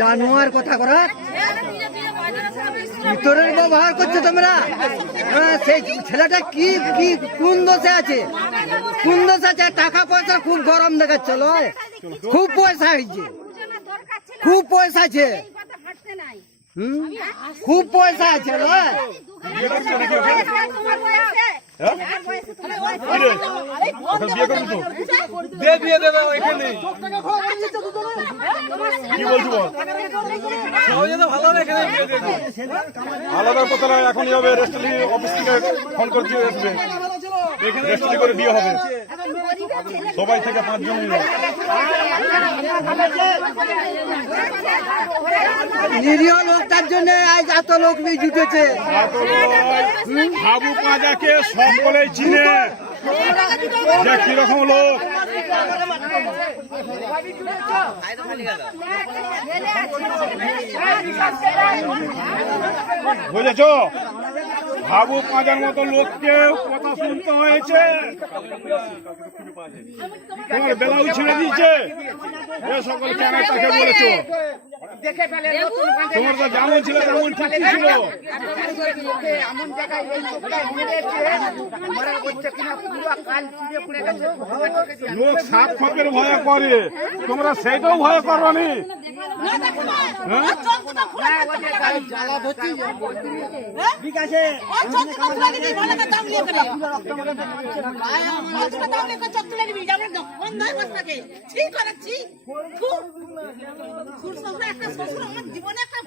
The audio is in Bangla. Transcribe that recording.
জানোয়ার কথা করা ভিতরের ব্যবহার করছো তোমরা। সেই ছেলেটা কি কি কোন দোষে আছে, কোন দোষে আছে? টাকা পয়সা খুব গরম দেখাচ্ছ, খুব পয়সা হয়েছে, খুব পয়সা আছে, খুব পয়সা আছে। আলাদা কথা নয়, এখন হবে রেস্টলি অফিস থেকে ফোন করে দিয়ে আসবে, রেস্টলি করে বিয়ে হবে সবাই থেকে 5 জন মিলে। নিরীহ লোকটার জন্য আজ এত লোক জুটেছে। হাবু কাজাকে সকলেই চিনে যে কিরকম লোক। বুঝেছ, হাবু কাজার মতো লোককে কথা শুনতে হয়েছে, তোমার বেলাও ছেড়ে দিয়েছে। এ সকল কেন তাকে বলেছো? তোমার তো যেমন ছিল তেমন ঠিক ছিল। লোক সাপ খপের ভয় করে, তোমরা সেইটাও ভয় করো নি। জীবনে একটা